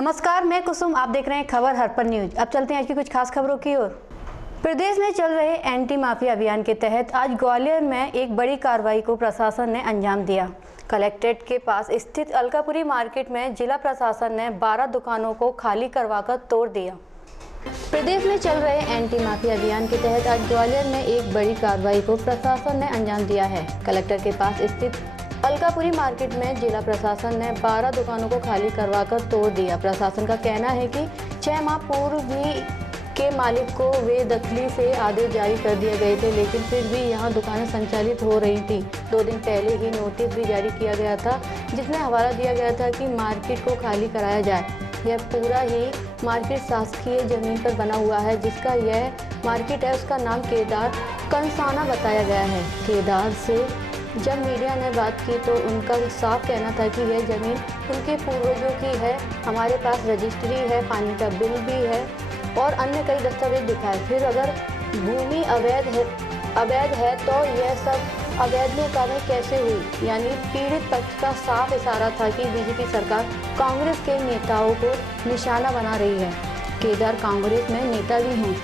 नमस्कार, मैं कुसुम। आप देख रहे हैं खबर हरपन न्यूज। अब चलते हैं आज की कुछ खास खबरों की ओर। प्रदेश में चल रहे एंटी माफिया अभियान के तहत आज ग्वालियर में एक बड़ी कार्रवाई को प्रशासन ने अंजाम दिया। कलेक्ट्रेट के पास स्थित अलकापुरी मार्केट में जिला प्रशासन ने 12 दुकानों को खाली करवाकर तोड़ दिया। प्रदेश में चल रहे एंटी माफिया अभियान के तहत आज ग्वालियर में एक बड़ी कार्रवाई को प्रशासन ने अंजाम दिया है। कलेक्टर के पास स्थित अलकापुरी मार्केट में जिला प्रशासन ने 12 दुकानों को खाली करवाकर तोड़ दिया। प्रशासन का कहना है कि 6 माह पूर्व भी के मालिक को बेदखली से आदेश जारी कर दिए गए थे, लेकिन फिर भी यहां दुकानें संचालित हो रही थी। 2 दिन पहले ही नोटिस भी जारी किया गया था, जिसमें हवाला दिया गया था कि मार्केट को खाली कराया जाए। यह पूरा ही मार्केट शासकीय जमीन पर बना हुआ है। जिसका यह मार्केट है, उसका नाम केदार कंसाना बताया गया है। केदार से जब मीडिया ने बात की तो उनका साफ कहना था कि यह ज़मीन उनके पूर्वजों की है। हमारे पास रजिस्ट्री है, पानी का बिल भी है और अन्य कई दस्तावेज दिखाए। फिर अगर भूमि अवैध है तो यह सब अवैध में कार्रवाई कैसे हुई? यानी पीड़ित पक्ष का साफ इशारा था कि बीजेपी सरकार कांग्रेस के नेताओं को निशाना बना रही है। केदार कांग्रेस में नेता भी हैं।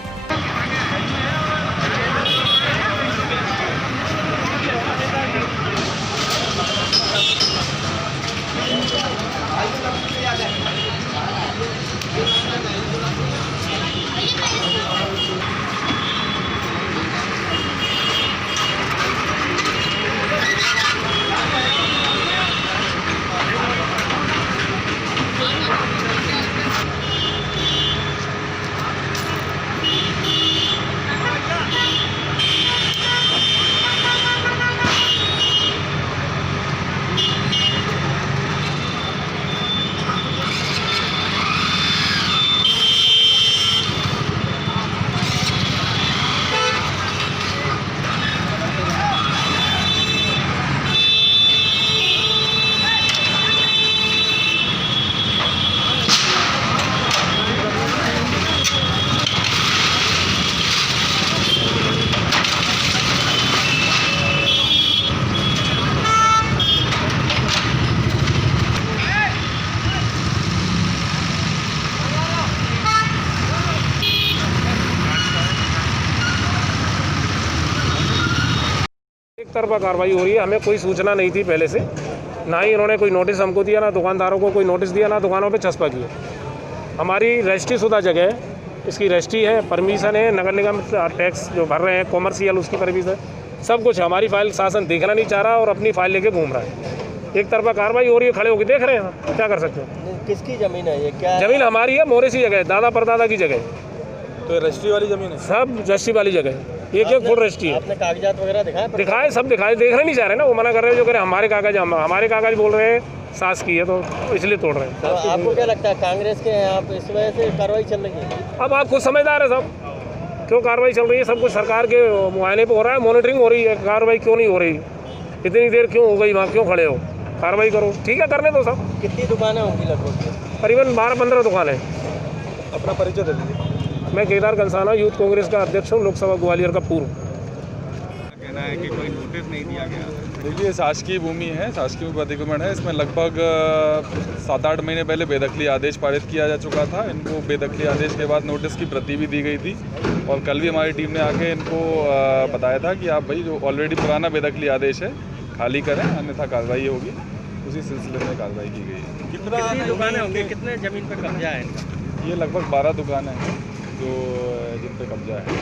एक तरफा कार्रवाई हो रही है। हमें कोई सूचना नहीं थी पहले से, ना ही इन्होंने कोई नोटिस हमको दिया, ना दुकानदारों को कोई नोटिस दिया, ना दुकानों पे चस्पा किया। हमारी रजिस्ट्री शुदा जगह है, इसकी रजिस्ट्री है, परमिशन है, नगर निगम टैक्स जो भर रहे हैं कॉमर्शियल उसकी परमिशन, सब कुछ। हमारी फाइल शासन देखना नहीं चाह रहा और अपनी फाइल लेके घूम रहा है। एक तरफा कार्रवाई हो रही है, खड़े होकर देख रहे हैं, क्या कर सकते हैं। किसकी ज़मीन है ये? क्या ज़मीन हमारी है, मोरेसी जगह है, दादा परदादा की जगह है। तो रजिस्ट्री वाली ज़मीन है? सब रजिस्ट्री वाली जगह है, एक फुल रजिस्ट्री है। आपने कागजात वगैरह दिखाए, सब दिखाए, देखना नहीं चाह रहे ना, वो मना कर रहे हैं। जो कह रहे हैं हमारे कागज बोल रहे हैं सास की है, तो इसलिए तोड़ रहे हैं। तो आपको क्या लगता है कांग्रेस के यहाँ पे इस वजह से कार्रवाई चल रही है? अब आप खुद समझदार है सब, क्यों कार्रवाई चल रही है। सब कुछ सरकार के मुआयने पे हो रहा है, मॉनिटरिंग हो रही है। कार्रवाई क्यों नहीं हो रही? इतनी देर क्यों हो गई? वहाँ क्यों खड़े हो? कार्रवाई करो, ठीक है, करने दो सब। कितनी दुकानें होंगी लगभग? करीबन 12-15 दुकानें। अपना परिचय दे दीजिए। मैं केदार कंसाना, यूथ कांग्रेस का अध्यक्ष हूँ, लोकसभा ग्वालियर का पूर्व। कहना है कि कोई नोटिस नहीं दिया गया। देखिए, शासकीय भूमि है, शासकीय अधिगमन है। इसमें लगभग 7-8 महीने पहले बेदखली आदेश पारित किया जा चुका था। इनको बेदखली आदेश के बाद नोटिस की प्रति भी दी गई थी और कल भी हमारी टीम ने आके इनको बताया था कि आप भाई जो ऑलरेडी पुराना बेदखली आदेश है खाली करें, अन्यथा कार्रवाई होगी। उसी सिलसिले में कार्रवाई की गई है। कितनी दुकानें होंगी? कितने ज़मीन पर कब्जा है इनका? ये लगभग 12 दुकानें हैं जो जिन पे कब्जा है।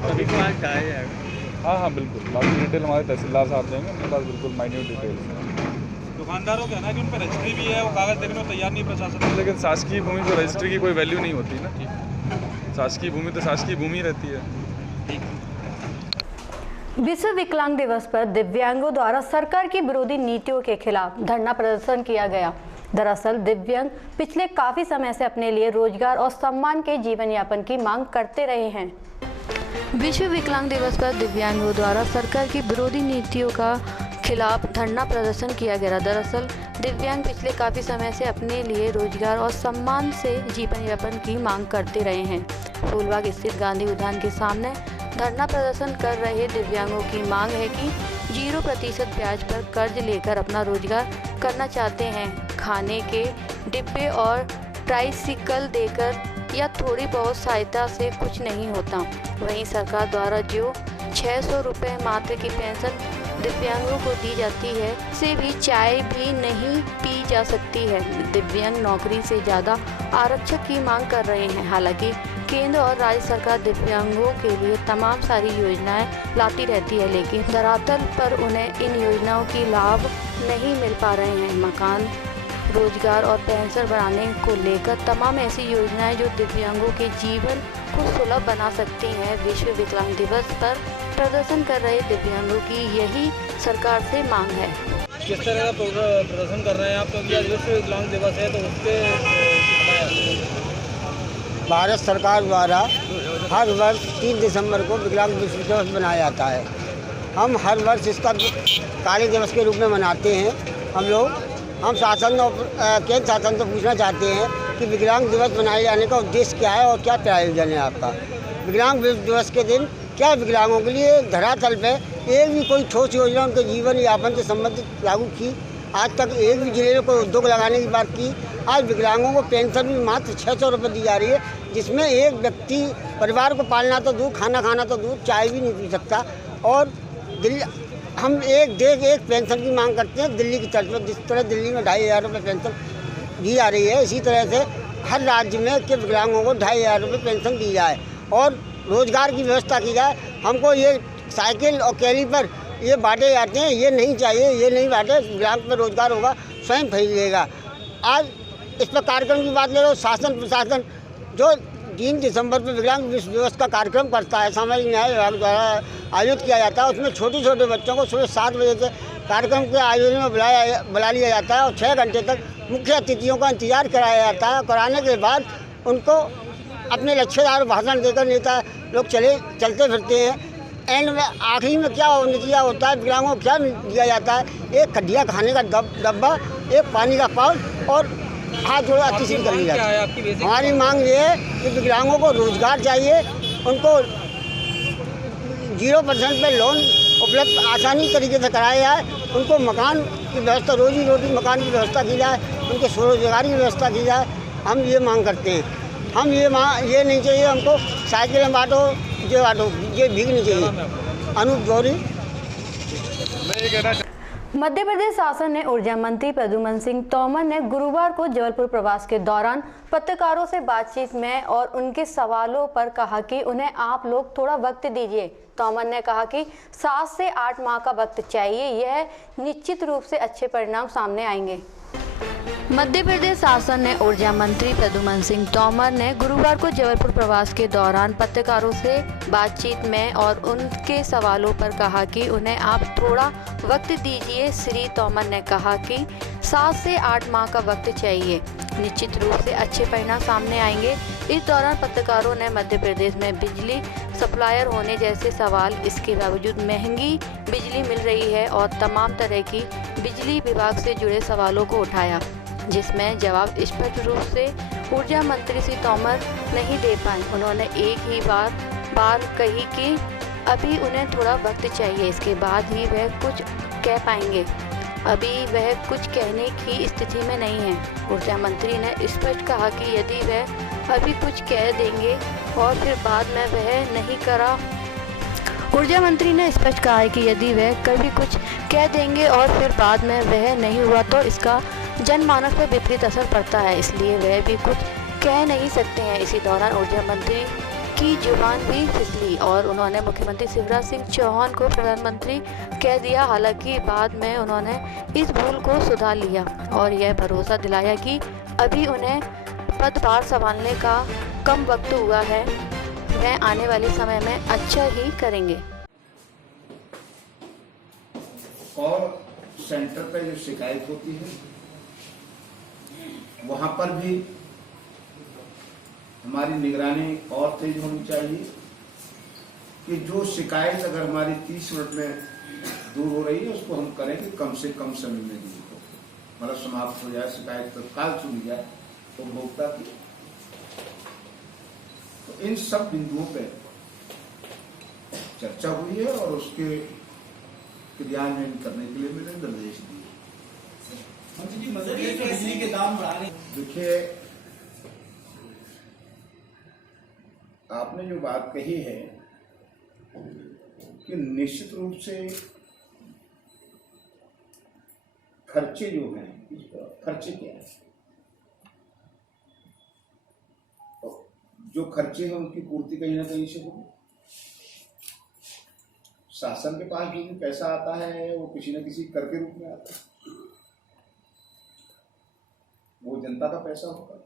सभी को आज ढाया जाएगा? हाँ, बिल्कुल। बाकी डिटेल हमारे तहसीलदार साहब देंगे, उनके पास बिल्कुल माइन्यूट डिटेल्स हैं। दुकानदारों का कहना है कि उन पर रजिस्ट्री भी है, वो कागज देने में तैयार नहीं प्रशासन। लेकिन शासकीय भूमि को रजिस्ट्री की कोई वैल्यू नहीं होती ना। शासकीय भूमि तो शासकीय भूमि रहती है। विश्व विकलांग दिवस पर दिव्यांगों द्वारा सरकार की विरोधी नीतियों के खिलाफ धरना प्रदर्शन किया गया। दरअसल दिव्यांग पिछले काफी समय से अपने लिए रोजगार और सम्मान के जीवन यापन की मांग करते रहे हैं। विश्व विकलांग दिवस पर दिव्यांगों द्वारा सरकार की विरोधी नीतियों का खिलाफ धरना प्रदर्शन किया गया। दरअसल दिव्यांग पिछले काफ़ी समय से अपने लिए रोजगार और सम्मान से जीवन यापन की मांग करते रहे हैं। फूलबाग स्थित गांधी उद्यान के सामने धरना प्रदर्शन कर रहे दिव्यांगों की मांग है कि 0% ब्याज पर कर्ज लेकर अपना रोजगार करना चाहते हैं। खाने के डिब्बे और ट्राइसिकल देकर या थोड़ी बहुत सहायता से कुछ नहीं होता। वहीं सरकार द्वारा जो 600 रुपये मात्र की पेंशन दिव्यांगों को दी जाती है, से भी चाय भी नहीं पी जा सकती है। दिव्यांग नौकरी से ज़्यादा आरक्षक की मांग कर रहे हैं। हालांकि केंद्र और राज्य सरकार दिव्यांगों के लिए तमाम सारी योजनाएं लाती रहती है, लेकिन धरातल पर उन्हें इन योजनाओं की लाभ नहीं मिल पा रहे हैं। मकान, रोजगार और पेंशन बढ़ाने को लेकर तमाम ऐसी योजनाएं जो दिव्यांगों के जीवन को सुलभ बना सकती हैं। विश्व विकलांग दिवस पर प्रदर्शन कर रहे दिव्यांगों की यही सरकार से मांग है। किस तरह का प्रदर्शन कर रहे हैं आप? क्योंकि आज विश्व विकलांग दिवस है, तो उस पर भारत सरकार द्वारा हर वर्ष 3 दिसंबर को विकलांग विश्व दिवस मनाया जाता है। हम हर वर्ष इसका कार्य दिवस के रूप में मनाते हैं। हम शासन और केंद्र शासन से पूछना चाहते हैं कि विकलांग दिवस मनाए जाने का उद्देश्य क्या है और क्या प्रायोजन है आपका। विकलांग विश्व दिवस के दिन क्या विकलांगों के लिए धरातल पे एक भी कोई ठोस योजना उनके जीवन यापन से संबंधित लागू की? आज तक एक भी जिले में कोई उद्योग लगाने की बात की? आज विकलांगों को पेंशन भी मात्र 600 रुपये दी जा रही है, जिसमें एक व्यक्ति परिवार को पालना तो दूर, खाना खाना तो दूर, चाय भी नहीं पी सकता। और हम एक पेंशन की मांग करते हैं दिल्ली की तर्ज पर। जिस तरह दिल्ली में 2500 रुपये पेंशन दी जा रही है, इसी तरह से हर राज्य में के विकलांगों को 2500 रुपये पेंशन दी जाए और रोज़गार की व्यवस्था की जाए। हमको ये साइकिल और कैली पर ये बांटे जाते हैं, ये नहीं चाहिए, ये नहीं बांटे। विकलांग में रोज़गार होगा, स्वयं खरीदेगा। आज इस पर कार्यक्रम की बात ले लो। शासन प्रशासन जो 3 दिसंबर पर विकलांग विश्व दिवस का कार्यक्रम करता है, सामाजिक न्याय विभाग द्वारा आयोजित किया जाता है। उसमें छोटे छोटे बच्चों को सुबह 7 बजे से कार्यक्रम के आयोजन में बुला लिया जाता है और 6 घंटे तक मुख्य अतिथियों का इंतजार कराया जाता है। कराने के बाद उनको अपने लक्ष्यदार भाषण देकर नेता लोग चलते फिरते हैं। एंड में आखिरी में क्या नतीजा होता है, विकलांगों को क्या दिया जाता है? एक खड्डिया खाने का डब्बा, एक पानी का पाउच और हाथ जोड़े अतिश्री कर लिया जाता है। हमारी मांग ये है कि विकलांगों को रोजगार चाहिए, उनको 0% पे लोन उपलब्ध आसानी तरीके से कराया जाए, उनको मकान की व्यवस्था, रोजी रोटी मकान की व्यवस्था की जाए, उनके स्वरोजगारी की व्यवस्था की जाए। हम ये मांग करते हैं। हम ये नहीं चाहिए हमको साइकिलें बांटो, ये भीग नहीं चाहिए। अनूप गौरी। मध्य प्रदेश शासन ने ऊर्जा मंत्री प्रद्युम्न सिंह तोमर ने गुरुवार को जबलपुर प्रवास के दौरान पत्रकारों से बातचीत में और उनके सवालों पर कहा कि उन्हें आप लोग थोड़ा वक्त दीजिए। तोमर ने कहा कि 7 से 8 माह का वक्त चाहिए, यह निश्चित रूप से अच्छे परिणाम सामने आएंगे। मध्य प्रदेश शासन ने ऊर्जा मंत्री प्रद्युम्न सिंह तोमर ने गुरुवार को जबलपुर प्रवास के दौरान पत्रकारों से बातचीत में और उनके सवालों पर कहा कि उन्हें आप थोड़ा वक्त दीजिए। श्री तोमर ने कहा कि 7 से 8 माह का वक्त चाहिए, निश्चित रूप से अच्छे परिणाम सामने आएंगे। इस दौरान पत्रकारों ने मध्य प्रदेश में बिजली सप्लायर होने जैसे सवाल, इसके बावजूद महंगी बिजली मिल रही है और तमाम तरह की बिजली विभाग से जुड़े सवालों को उठाया, जिसमें जवाब स्पष्ट रूप से ऊर्जा मंत्री श्री तोमर नहीं दे पाए। उन्होंने एक ही बार कही कि अभी उन्हें थोड़ा वक्त चाहिए, इसके बाद ही वह कुछ कह पाएंगे। अभी वह कुछ कहने की स्थिति में नहीं है। ऊर्जा मंत्री ने स्पष्ट कहा कि यदि वह अभी कुछ कह देंगे और फिर बाद में वह नहीं करा। ऊर्जा मंत्री ने स्पष्ट कहा है कि यदि वह कभी कुछ कह देंगे और फिर बाद में वह नहीं हुआ तो इसका जनमानस पर विपरीत असर पड़ता है, इसलिए वह भी कुछ कह नहीं सकते हैं। इसी दौरान ऊर्जा मंत्री की जुबान भी फिसली और उन्होंने मुख्यमंत्री शिवराज सिंह चौहान को प्रधानमंत्री कह दिया। हालांकि बाद में उन्होंने इस भूल को सुधार लिया और यह भरोसा दिलाया कि अभी उन्हें पदभार संभालने का कम वक्त हुआ है, वह आने वाले समय में अच्छा ही करेंगे। और सेंटर पे जो शिकायत होती है वहां पर भी हमारी निगरानी और तेज होनी चाहिए कि जो शिकायत अगर हमारी 30 मिनट में दूर हो रही है उसको हम करें कि कम से कम समय में दूर हो, मतलब समाप्त हो जाए, शिकायत तत्काल सुनी जाए उपभोक्ता की। तो इन सब बिंदुओं पे चर्चा हुई है और उसके क्रियान्वयन करने के लिए मैंने निर्देश दिए। बिजली के दाम बढ़ाने, देखिए आपने जो बात कही है कि निश्चित रूप से खर्चे जो हैं, खर्चे क्या है, तो जो खर्चे हैं उनकी पूर्ति कहीं ना कहीं से होगी। शासन के पास जो भी पैसा आता है वो किसी न किसी कर के रूप में आता है, वो जनता का पैसा होगा।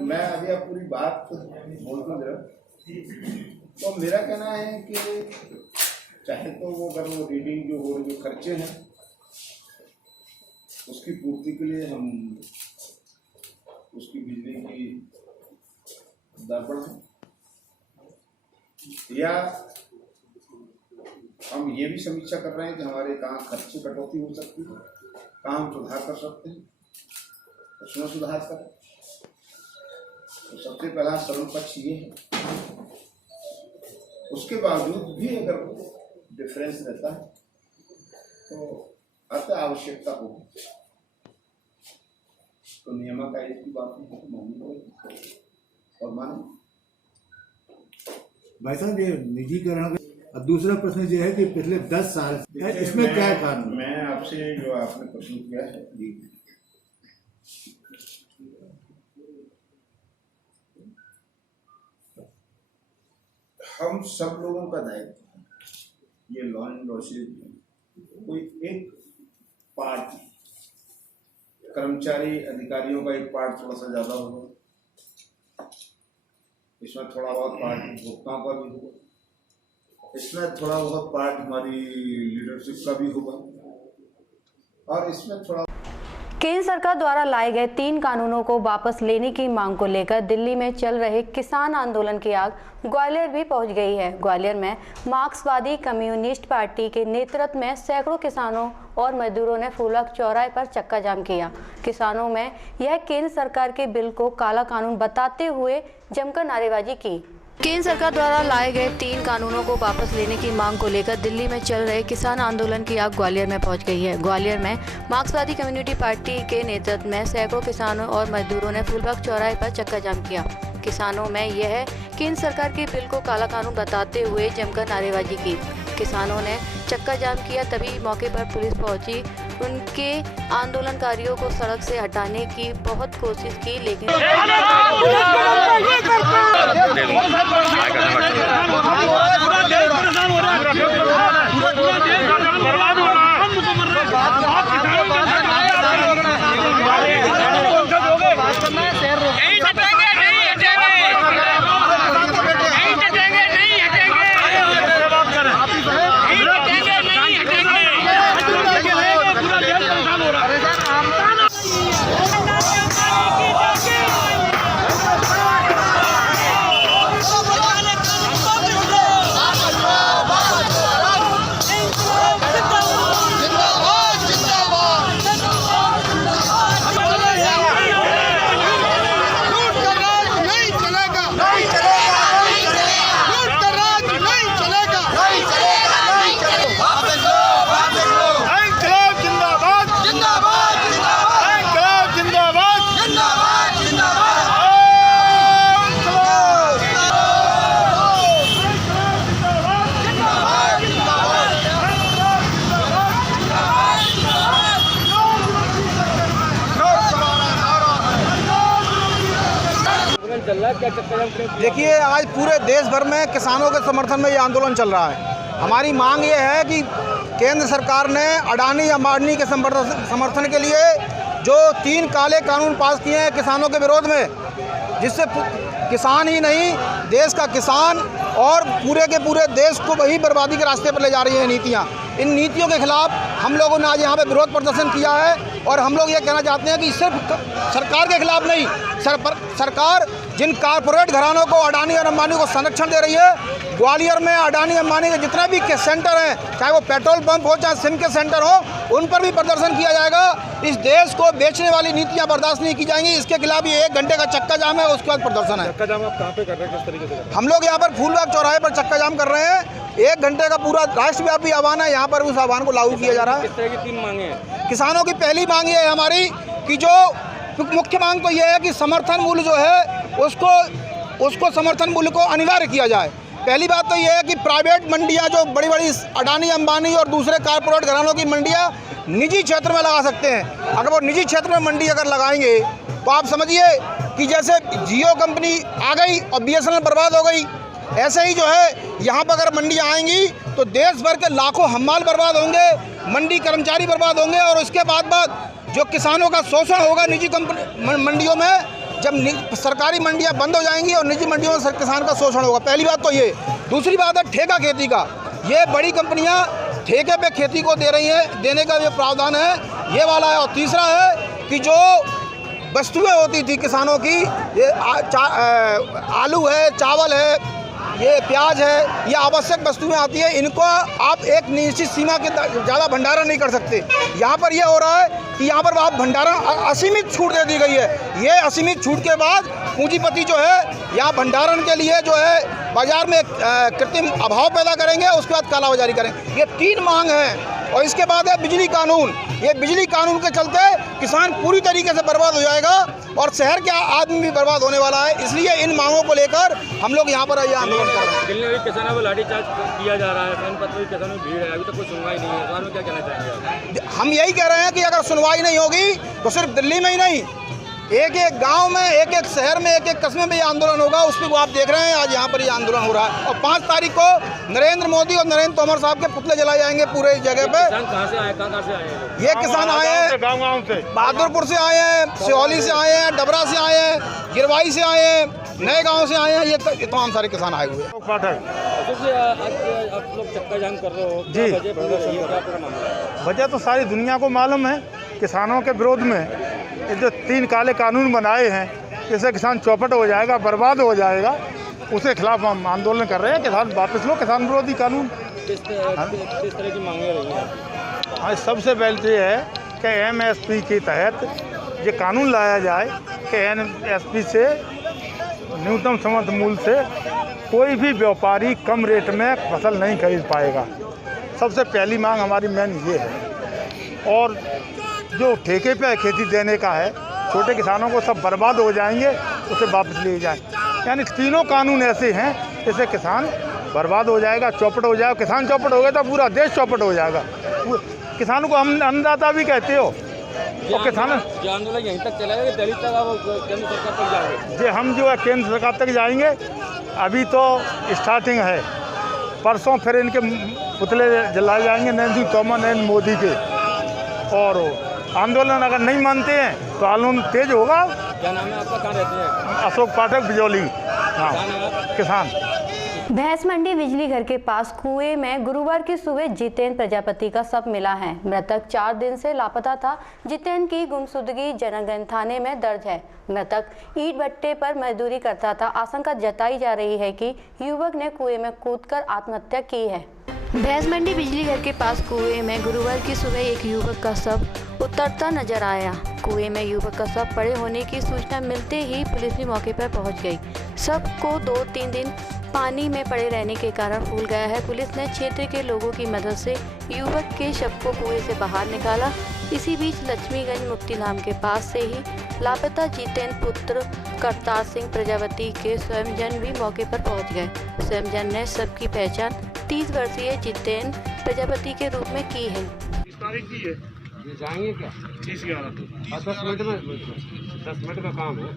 मैं अभी आप पूरी बात बोलता हूँ जरा। तो मेरा कहना है कि चाहे तो वो अगर वो रीडिंग जो हो रही जो खर्चे हैं उसकी पूर्ति के लिए हम उसकी बिजली की दर बढ़ाएं, या हम ये भी समीक्षा कर रहे हैं कि हमारे कहाँ खर्चे कटौती हो सकती है, कहाँ हम सुधार कर सकते हैं, उसमें सुधार करें। तो सबसे पहला सरल पक्ष ये है। उसके बावजूद भी अगर डिफरेंस रहता है तो अत आवश्यकता होगी तो नियामक आयोग की बात नहीं तो माननी पड़ेगी और माने। भाई साहब ये निजीकरण और दूसरा प्रश्न ये है कि पिछले 10 साल इसमें क्या कारण? मैं आपसे जो आपने प्रश्न किया है जी, हम सब लोगों का दायित्व है, ये लॉ एंड ऑर्डर कोई एक पार्ट, कर्मचारी अधिकारियों का एक पार्ट थोड़ा सा ज्यादा होगा, इसमें थोड़ा बहुत पार्ट उपभोक्ताओं का भी होगा, इसमें थोड़ा बहुत पार्ट हमारी लीडरशिप का भी होगा, और इसमें थोड़ा। केंद्र सरकार द्वारा लाए गए 3 कानूनों को वापस लेने की मांग को लेकर दिल्ली में चल रहे किसान आंदोलन की आग ग्वालियर भी पहुंच गई है। ग्वालियर में मार्क्सवादी कम्युनिस्ट पार्टी के नेतृत्व में सैकड़ों किसानों और मजदूरों ने फूलबाग चौराहे पर चक्का जाम किया। किसानों में यह केंद्र सरकार के बिल को काला कानून बताते हुए जमकर नारेबाजी की। केंद्र सरकार द्वारा लाए गए 3 कानूनों को वापस लेने की मांग को लेकर दिल्ली में चल रहे किसान आंदोलन की आग ग्वालियर में पहुंच गई है। ग्वालियर में मार्क्सवादी कम्युनिटी पार्टी के नेतृत्व में सैकड़ों किसानों और मजदूरों ने फूलबाग चौराहे पर चक्का जाम किया। किसानों में यह केंद्र सरकार के बिल को काला कानून बताते हुए जमकर नारेबाजी की। किसानों ने चक्का जाम किया, तभी मौके पर पुलिस पहुंची। उनके आंदोलनकारियों को सड़क से हटाने की बहुत कोशिश की, लेकिन देखिए, आज पूरे देश भर में किसानों के समर्थन में ये आंदोलन चल रहा है। हमारी मांग ये है कि केंद्र सरकार ने अडानी अंबानी के समर्थन के लिए जो 3 काले कानून पास किए हैं किसानों के विरोध में, जिससे किसान ही नहीं देश का किसान और पूरे के पूरे देश को वही बर्बादी के रास्ते पर ले जा रही हैं नीतियाँ। इन नीतियों के खिलाफ हम लोगों ने आज यहाँ पे विरोध प्रदर्शन किया है और हम लोग ये कहना चाहते हैं कि सिर्फ सरकार के खिलाफ नहीं, सरकार जिन कारपोरेट घरानों को अडानी और अंबानी को संरक्षण दे रही है, ग्वालियर में अडानी अंबानी के जितने भी सेंटर हैं, चाहे वो पेट्रोल पंप हो चाहे सिम के सेंटर हो, उन पर भी प्रदर्शन किया जाएगा। इस देश को बेचने वाली नीतियां बर्दाश्त नहीं की जाएंगी। इसके खिलाफ ये 1 घंटे का चक्का जाम है, उसके बाद प्रदर्शन है। चक्का जाम आप कहाँ पे कर रहे हैं, किस तरीके से? हम लोग यहाँ पर फूलबाग चौराहे पर चक्का जाम कर रहे हैं। 1 घंटे का पूरा राष्ट्रव्यापी आह्वान है, यहाँ पर उस आह्वान को लागू किया जा रहा है। किस तरह की 3 मांगे हैं? किसानों की पहली मांग ये है हमारी कि जो मुख्य मांग तो ये है कि समर्थन मूल्य जो है उसको समर्थन मूल्य को अनिवार्य किया जाए। पहली बात तो ये है कि प्राइवेट मंडियां जो बड़ी बड़ी अडानी अंबानी और दूसरे कारपोरेट घरानों की मंडियां निजी क्षेत्र में लगा सकते हैं। अगर वो निजी क्षेत्र में मंडी अगर लगाएंगे तो आप समझिए कि जैसे जियो कंपनी आ गई और BSNL बर्बाद हो गई, ऐसे ही जो है यहाँ पर अगर मंडियाँ आएंगी तो देश भर के लाखों हम्माल बर्बाद होंगे, मंडी कर्मचारी बर्बाद होंगे और उसके बाद जो किसानों का शोषण होगा निजी मंडियों में, जब सरकारी मंडियां बंद हो जाएंगी और निजी मंडियों में किसान का शोषण होगा। पहली बात तो ये। दूसरी बात है ठेका खेती का। ये बड़ी कंपनियां ठेके पे खेती को दे रही हैं, देने का ये प्रावधान है, ये वाला है। और तीसरा है कि जो वस्तुएं होती थी किसानों की, ये आलू है, चावल है, ये प्याज है, ये आवश्यक वस्तुएं आती हैं, इनको आप एक निश्चित सीमा के ज़्यादा भंडारण नहीं कर सकते। यहाँ पर ये हो रहा है कि यहाँ पर आप भंडारण असीमित छूट दे दी गई है। ये असीमित छूट के बाद पूंजीपति जो है यहाँ भंडारण के लिए जो है बाजार में कृत्रिम अभाव पैदा करेंगे, उसके बाद कालाबाजारी करेंगे। ये 3 मांग हैं। और इसके बाद है बिजली कानून। ये बिजली कानून के चलते किसान पूरी तरीके से बर्बाद हो जाएगा और शहर के आदमी भी बर्बाद होने वाला है। इसलिए इन मांगों को लेकर हम लोग यहाँ पर आंदोलन कर रहे हैं। दिल्ली में किसानों को लाठीचार्ज किया जा रहा है, पत्र किसानों में भीड़ है, अभी तक कोई सुनवाई नहीं है। इस बारे में क्या कहना चाहेंगे? हम यही कह रहे हैं कि अगर सुनवाई नहीं होगी तो सिर्फ दिल्ली में ही नहीं, एक एक गांव में, एक एक शहर में, एक एक कस्बे में ये आंदोलन होगा। उस पर वो आप देख रहे हैं आज यहाँ पर ये आंदोलन हो रहा है। और 5 तारीख को नरेंद्र मोदी और नरेंद्र तोमर साहब के पुतले जलाए जाएंगे पूरे जगह पे। किसान कहाँ से आए, कहाँ से आए? ये किसान आए हैं गाँव से, बहादुरपुर से आए हैं, सिहोली से आए हैं, डबरा से आए हैं, गिरवाई से आए हैं, नए गाँव से आए हैं। ये तमाम सारे किसान आए हुए हैं। आप लोग चक्का जाम कर रहे हो जी? वजह तो सारी दुनिया को मालूम है। किसानों के विरोध में ये जो 3 काले कानून बनाए हैं, इससे किसान चौपट हो जाएगा, बर्बाद हो जाएगा, उसके खिलाफ हम आंदोलन कर रहे हैं। किसान वापस लो किसान विरोधी कानून। किस तरह की मांगे रही हैं? आज सबसे पहले तो ये है कि MSP के तहत ये कानून लाया जाए कि MSP से न्यूनतम समर्थन मूल्य से कोई भी व्यापारी कम रेट में फसल नहीं खरीद पाएगा। सबसे पहली मांग हमारी मेन ये है। और जो ठेके पे खेती देने का है, छोटे किसानों को सब बर्बाद हो जाएंगे, उसे वापस लिए जाएं। यानी 3 कानून ऐसे हैं जिससे किसान बर्बाद हो जाएगा, चौपट हो जाएगा। किसान चौपट हो गया तो पूरा देश चौपट हो जाएगा। किसानों को हम अन्नदाता भी कहते हो। और किसान आंदोलन यहीं तक चलेगा, दिल्ली तक आप केंद्र सरकार तक जाएंगे? जी, हम जो है केंद्र सरकार तक जाएंगे। अभी तो स्टार्टिंग है, परसों फिर इनके पुतले जलाए जाएंगे नरेंद्र तोमर, नरेंद्र मोदी के। और आंदोलन अगर नहीं मानते हैं तो आंदोलन तेज होगा। क्या नाम है आपका, कहाँ रहते हैं? अशोक पाठक, बिजौली। हाँ, किसान। भैंस मंडी बिजली घर के पास कुएं में गुरुवार की सुबह जितेंद्र प्रजापति का शव मिला है। मृतक 4 दिन से लापता था। जितेंद्र की गुमशुदगी जनगणना थाने में दर्ज है। मृतक ईंट भट्टे पर मजदूरी करता था। आशंका जताई जा रही है कि युवक ने कुएं में कूदकर आत्महत्या की है। भैंस मंडी बिजली घर के पास कुएं में गुरुवार की सुबह एक युवक का शव उतरता नजर आया। कुएं में युवक का शव पड़े होने की सूचना मिलते ही पुलिस भी मौके पर पहुंच गई। शव को 2-3 दिन पानी में पड़े रहने के कारण फूल गया है। पुलिस ने क्षेत्र के लोगों की मदद से युवक के शव को कुएं से बाहर निकाला। इसी बीच लक्ष्मीगंज मुक्तिधाम के पास से ही लापता जितेंद्र पुत्र करतार सिंह प्रजापति के स्वयंजन भी मौके पर पहुंच गए। स्वयंजन ने शव की पहचान 30 वर्षीय जितेंद्र प्रजापति के रूप में की है। ये जाएंगे क्या? 30-11 10 मिनट में, 10 मिनट का काम है।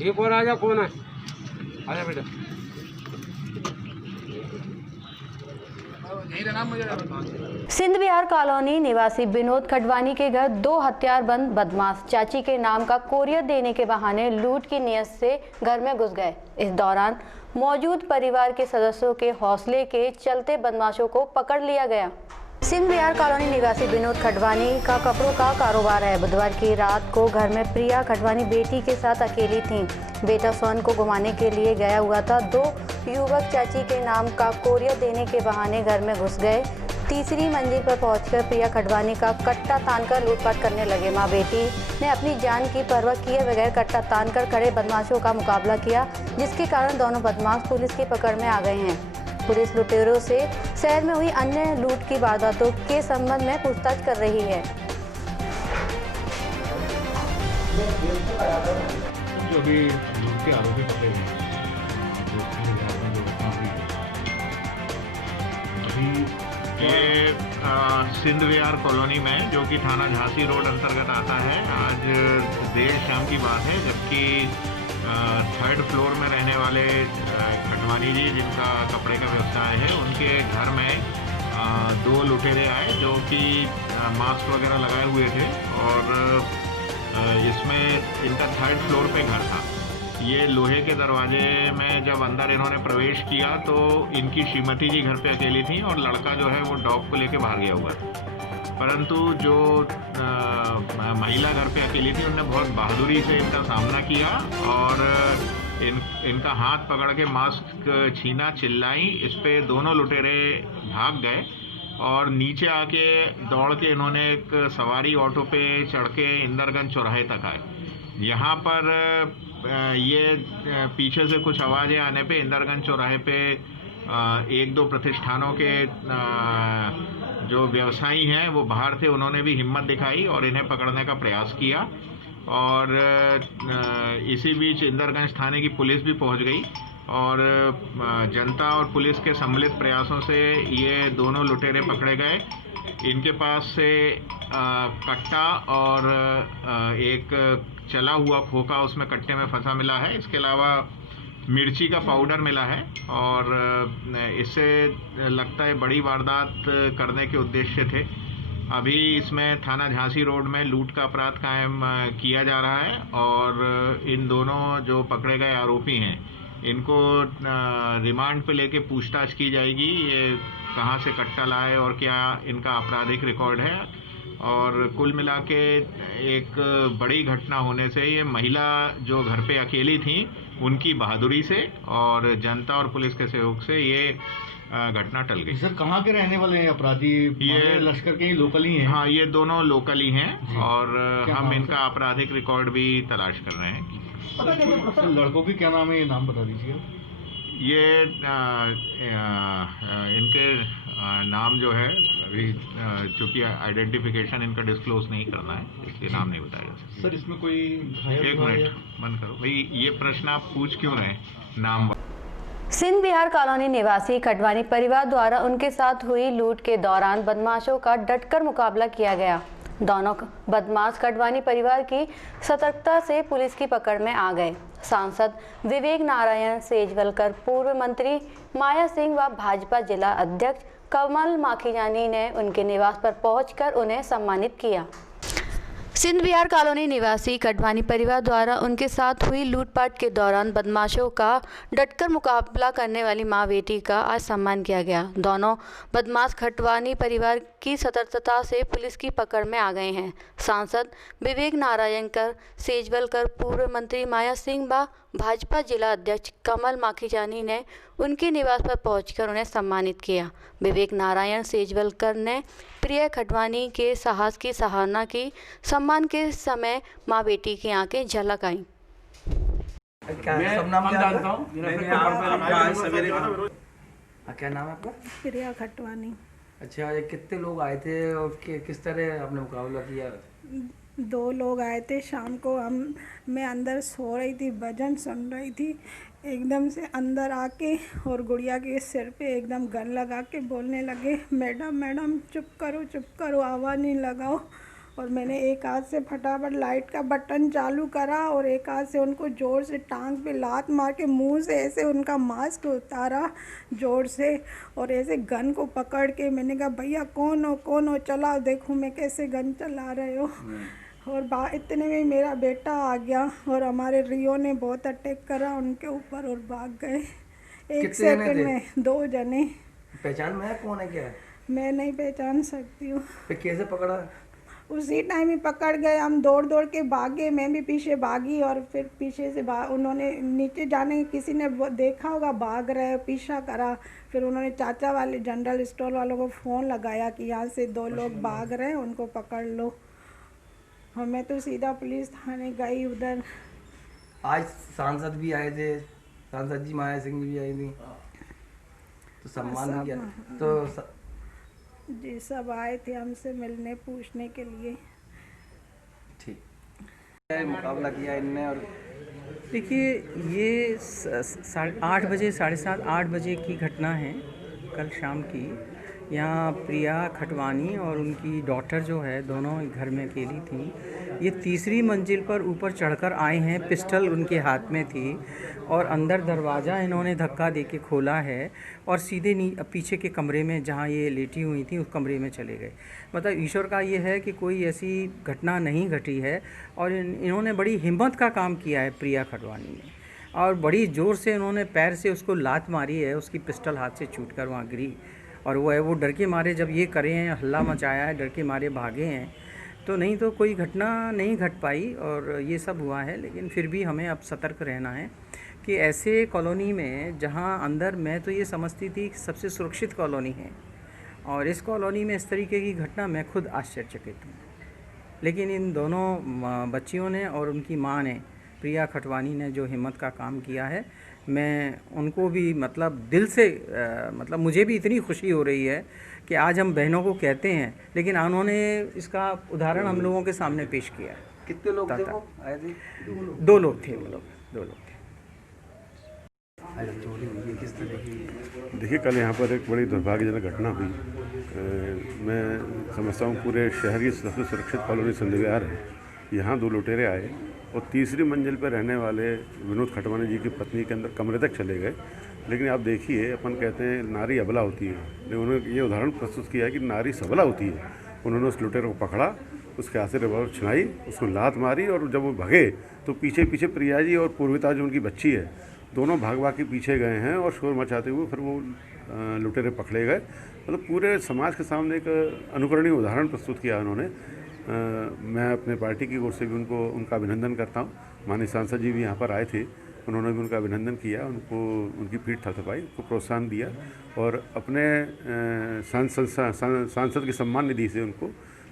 एक और आजा, कौन है? आजा बेटा। सिंध बिहार कॉलोनी निवासी विनोद खडवानी के घर 2 हथियारबंद बदमाश चाची के नाम का कोरियर देने के बहाने लूट की नीयत से घर में घुस गए। इस दौरान मौजूद परिवार के सदस्यों के हौसले के चलते बदमाशों को पकड़ लिया गया। सिंध बिहार कॉलोनी निवासी विनोद खडवानी का कपड़ों का कारोबार है। बुधवार की रात को घर में प्रिया खडवानी बेटी के साथ अकेली थीं। बेटा स्वर्ण को घुमाने के लिए गया हुआ था। 2 युवक चाची के नाम का कोरियर देने के बहाने घर में घुस गए। तीसरी मंजिल पर पहुंचकर प्रिया खडवानी का कट्टा तानकर लूटपाट करने लगे। मां बेटी ने अपनी जान की परवाह किए बगैर कट्टा तानकर खड़े बदमाशों का मुकाबला किया, जिसके कारण दोनों बदमाश पुलिस की पकड़ में आ गए हैं। पुलिस लुटेरों से शहर में हुई अन्य लूट की वारदातों के संबंध में पूछताछ कर रही है। जो भी लूट के आरोपी पकड़े गए हैं, जो बिहार में जो घटना हुई है अभी ये सिंध विहार कॉलोनी में, जो कि थाना झांसी रोड अंतर्गत आता है, आज देर शाम की बात है, जबकि थर्ड फ्लोर में रहने वाले खटवानी जी, जिनका कपड़े का व्यवसाय है, उनके घर में दो लुटेरे आए जो कि मास्क वगैरह लगाए हुए थे और इसमें इनका थर्ड फ्लोर पे घर था। ये लोहे के दरवाजे में जब अंदर इन्होंने प्रवेश किया तो इनकी श्रीमती जी घर पे अकेली थी और लड़का जो है वो डॉग को लेके बाहर गया हुआ था। परंतु जो महिला घर पे अकेली थी उन्होंने बहुत बहादुरी से इनका सामना किया और इनका हाथ पकड़ के मास्क छीना, चिल्लाई। इस पे दोनों लुटेरे भाग गए और नीचे आके दौड़ के इन्होंने एक सवारी ऑटो पे चढ़ के इंदरगंज चौराहे तक आए। यहाँ पर ये पीछे से कुछ आवाज़ें आने पे इंदरगंज चौराहे पे एक दो प्रतिष्ठानों के जो व्यवसायी हैं वो बाहर थे, उन्होंने भी हिम्मत दिखाई और इन्हें पकड़ने का प्रयास किया और इसी बीच इंदरगंज थाने की पुलिस भी पहुंच गई और जनता और पुलिस के सम्मिलित प्रयासों से ये दोनों लुटेरे पकड़े गए। इनके पास से कट्टा और एक चला हुआ खोखा उसमें कट्टे में फंसा मिला है। इसके अलावा मिर्ची का पाउडर मिला है और इससे लगता है बड़ी वारदात करने के उद्देश्य थे। अभी इसमें थाना झांसी रोड में लूट का अपराध कायम किया जा रहा है और इन दोनों जो पकड़े गए आरोपी हैं इनको रिमांड पे लेके पूछताछ की जाएगी, ये कहाँ से कट्टा लाए और क्या इनका आपराधिक रिकॉर्ड है। और कुल मिला के एक बड़ी घटना होने से, ये महिला जो घर पे अकेली थी उनकी बहादुरी से और जनता और पुलिस के सहयोग से ये घटना टल गई। सर, कहाँ के रहने वाले हैं अपराधी? ये लश्कर के ही लोकल ही हैं? हाँ, ये दोनों लोकल ही हैं और हम इनका आपराधिक रिकॉर्ड भी तलाश कर रहे हैं। लड़कों की क्या नाम है, ये नाम बता दीजिए। ये इनके नाम जो है अभी चूँकि आइडेंटिफिकेशन इनका डिस्क्लोज नहीं करना है इसलिए नाम नहीं बताया जा सकता। सर, इसमें कोई घायल? एक मिनट बंद करो भाई, ये प्रश्न आप पूछ क्यों रहे हैं? नाम सिंध विहार कॉलोनी निवासी खटवानी परिवार द्वारा उनके साथ हुई लूट के दौरान बदमाशों का डटकर मुकाबला किया गया। दोनों बदमाश खटवानी परिवार की सतर्कता से पुलिस की पकड़ में आ गए। सांसद विवेक नारायण सेजवलकर, पूर्व मंत्री माया सिंह व भाजपा जिला अध्यक्ष कमल माखीजानी ने उनके निवास पर पहुंचकर उन्हें सम्मानित किया। सिंध विहार कॉलोनी निवासी खटवानी परिवार द्वारा उनके साथ हुई लूटपाट के दौरान बदमाशों का डटकर मुकाबला करने वाली मां बेटी का आज सम्मान किया गया। दोनों बदमाश खटवानी परिवार की सतर्कता से पुलिस की पकड़ में आ गए हैं। सांसद विवेक नारायण सेजवलकर, पूर्व मंत्री माया सिंह व भाजपा जिला अध्यक्ष कमल माखीजानी ने उनके निवास पर पहुंचकर उन्हें सम्मानित किया। विवेक नारायण सेजवलकर ने प्रिय खटवानी के साहस की सराहना की। सम्मान के समय मां बेटी की आंखें झलक आईं। क्या नाम है आपका? प्रिया खटवानी। अच्छा, ये कितने लोग आए थे और किस तरह आपने मुकाबला किया? 2 लोग आए थे। शाम को मैं अंदर सो रही थी, भजन सुन रही थी, एकदम से अंदर आके और गुड़िया के सिर पे एकदम गन लगा के बोलने लगे, मैडम मैडम चुप करो, आवाज़ नहीं लगाओ। और मैंने एक हाथ से फटाफट लाइट का बटन चालू करा और एक हाथ से उनको ज़ोर से टांग पे लात मार के मुंह से ऐसे उनका मास्क उतारा ज़ोर से और ऐसे गन को पकड़ के मैंने कहा, भैया कौन हो, चलाओ देखो मैं कैसे गन चला रहे हो। और इतने में मेरा बेटा आ गया और हमारे रियो ने बहुत अटैक करा उनके ऊपर और भाग गए। 1 सेकंड में 2 जने। पहचान में है कौन है क्या? मैं नहीं पहचान सकती हूँ। फिर कैसे पकड़ा? उसी टाइम ही पकड़ गए। हम दौड़ के भागे, मैं भी पीछे भागी और फिर पीछे से उन्होंने नीचे जाने किसी ने देखा होगा भाग रहे, पीछा करा। फिर उन्होंने चाचा वाले जनरल स्टोर वालों को फ़ोन लगाया कि यहाँ से 2 लोग भाग रहे हैं, उनको पकड़ लो। और मैं तो सीधा पुलिस थाने गई उधर। आज सांसद भी आए थे, सांसद जी माया सिंह भी आई थी, तो सम्मान किया तो जी सब आए थे हमसे मिलने पूछने के लिए। ठीक। मुकाबला किया इनने। और देखिए ये 8 बजे 7:30 8 बजे की घटना है कल शाम की। यहाँ प्रिया खटवानी और उनकी डॉटर जो है दोनों घर में अकेली थी। ये तीसरी मंजिल पर ऊपर चढ़कर आए हैं, पिस्टल उनके हाथ में थी और अंदर दरवाज़ा इन्होंने धक्का देके खोला है और सीधे पीछे के कमरे में जहाँ ये लेटी हुई थी उस कमरे में चले गए। मतलब ईश्वर का ये है कि कोई ऐसी घटना नहीं घटी है और इन्होंने बड़ी हिम्मत का काम किया है प्रिया खटवानी ने, और बड़ी ज़ोर से उन्होंने पैर से उसको लात मारी है, उसकी पिस्टल हाथ से छूटकर वहाँ गिरी और वो डर के मारे जब ये करे हैं, हल्ला मचाया है, डर के मारे भागे हैं। तो नहीं तो कोई घटना नहीं घट पाई और ये सब हुआ है। लेकिन फिर भी हमें अब सतर्क रहना है कि ऐसे कॉलोनी में जहाँ अंदर मैं तो ये समझती थी कि सबसे सुरक्षित कॉलोनी है और इस कॉलोनी में इस तरीके की घटना मैं खुद आश्चर्यचकित हूँ। लेकिन इन दोनों बच्चियों ने और उनकी माँ ने, प्रिया खटवानी ने जो हिम्मत का काम किया है, मैं उनको भी मतलब दिल से मतलब मुझे भी इतनी खुशी हो रही है कि आज हम बहनों को कहते हैं, लेकिन उन्होंने इसका उदाहरण हम लोगों के सामने पेश किया है। कितने लोग थे वो आए थे? 2 लोग थे वो लोग, 2 लोग थे। देखिए कल यहाँ पर एक बड़ी दुर्भाग्यजनक घटना हुई। मैं समझता हूँ पूरे शहर की सबसे सुरक्षित कॉलोनी सिंध विहार है। यहाँ 2 लुटेरे आए और तीसरी मंजिल पर रहने वाले विनोद खटवानी जी की पत्नी के अंदर कमरे तक चले गए। लेकिन आप देखिए, अपन कहते हैं नारी अबला होती है, लेकिन उन्होंने ये उदाहरण प्रस्तुत किया है कि नारी सबला होती है। उन्होंने उस लुटेरे को पकड़ा, उसके हाथ से रिवॉल्वर छिनाई, उसको लात मारी और जब वो भगे तो पीछे पीछे प्रिया जी और पूर्विता जो उनकी बच्ची है, दोनों भाग भाग के पीछे गए हैं और शोर मचाते हुए फिर वो लुटेरे पकड़े गए। मतलब पूरे समाज के सामने एक अनुकरणीय उदाहरण प्रस्तुत किया उन्होंने। मैं अपने पार्टी की ओर से भी उनका अभिनंदन करता हूँ। माननीय सांसद जी भी यहाँ पर आए थे, उन्होंने भी उनका अभिनंदन किया, उनकी पीठ थपथपाई, उनको प्रोत्साहन दिया और अपने सांसद की सम्मान निधि से उनको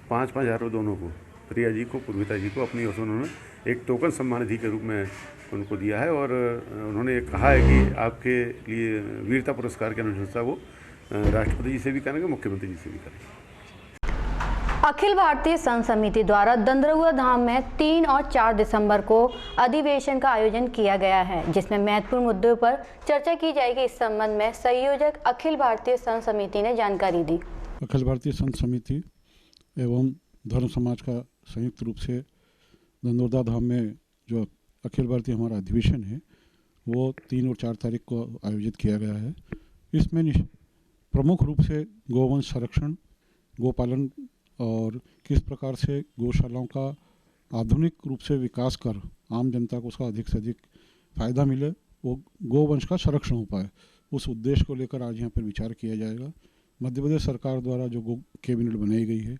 5-5 हज़ार दोनों को, प्रिया जी को, पूर्विता जी को, अपनी ओर से उन्होंने एक टोकन सम्मान निधि के रूप में उनको दिया है। और उन्होंने कहा है कि आपके लिए वीरता पुरस्कार की अनुशंसा वो राष्ट्रपति जी से भी करेंगे, मुख्यमंत्री जी से भी करेंगे। अखिल भारतीय संत समिति द्वारा दंदरुआ धाम में 3 और 4 दिसंबर को अधिवेशन का आयोजन किया गया है, जिसमें महत्वपूर्ण मुद्दों पर चर्चा की जाएगी। इस संबंध में संयोजक अखिल भारतीय संत समिति ने जानकारी दी। अखिल भारतीय संत समिति एवं धर्म समाज का संयुक्त रूप से दंदोदा धाम में जो अखिल भारतीय हमारा अधिवेशन है वो 3 और 4 तारीख को आयोजित किया गया है। इसमें प्रमुख रूप से गोवंश संरक्षण, गोपालन और किस प्रकार से गौशालाओं का आधुनिक रूप से विकास कर आम जनता को उसका अधिक से अधिक फ़ायदा मिले, वो गोवंश का संरक्षण हो पाए, उस उद्देश्य को लेकर आज यहाँ पर विचार किया जाएगा। मध्य प्रदेश सरकार द्वारा जो कैबिनेट बनाई गई है